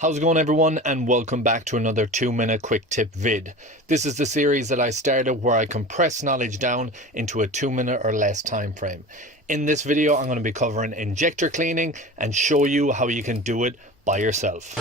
How's it going, everyone, and welcome back to another 2-minute quick tip vid. This is the series that I started where I compress knowledge down into a 2-minute or less time frame. In this video I'm going to be covering injector cleaning and show you how you can do it by yourself.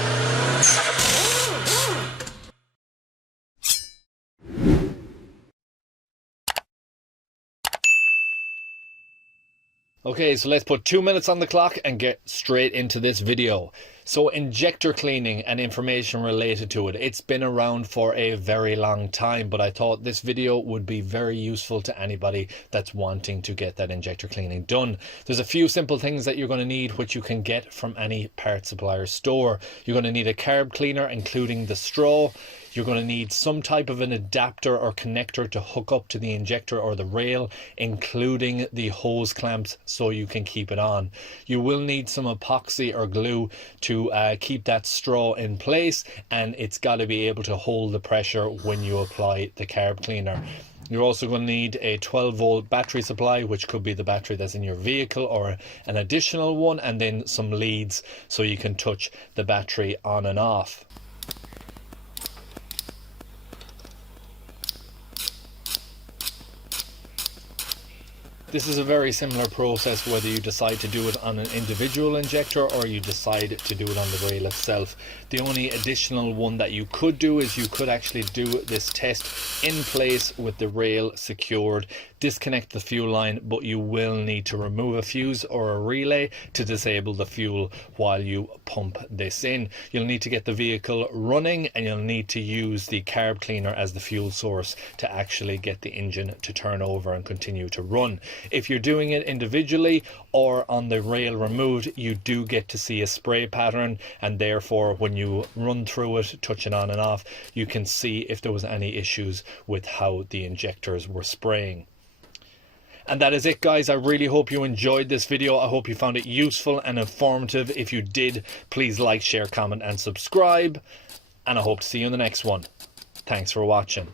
Okay, so let's put 2 minutes on the clock and get straight into this video. So injector cleaning and information related to it, it's been around for a very long time, but I thought this video would be very useful to anybody that's wanting to get that injector cleaning done. There's a few simple things that you're going to need, which you can get from any parts supplier store. You're going to need a carb cleaner, including the straw. You're going to need some type of an adapter or connector to hook up to the injector or the rail, including the hose clamps so you can keep it on. You will need some epoxy or glue to keep that straw in place, and it's got to be able to hold the pressure when you apply the carb cleaner. You're also going to need a 12-volt battery supply, which could be the battery that's in your vehicle or an additional one, and then some leads so you can touch the battery on and off. This is a very similar process whether you decide to do it on an individual injector or you decide to do it on the rail itself. The only additional one that you could do is you could actually do this test in place with the rail secured. Disconnect the fuel line, but you will need to remove a fuse or a relay to disable the fuel while you pump this in. You'll need to get the vehicle running, and you'll need to use the carb cleaner as the fuel source to actually get the engine to turn over and continue to run. If you're doing it individually or on the rail removed, you do get to see a spray pattern, and therefore when you run through it, touching on and off, you can see if there was any issues with how the injectors were spraying. And that is it, guys. I really hope you enjoyed this video. I hope you found it useful and informative. If you did, please like, share, comment and subscribe, and I hope to see you in the next one. Thanks for watching.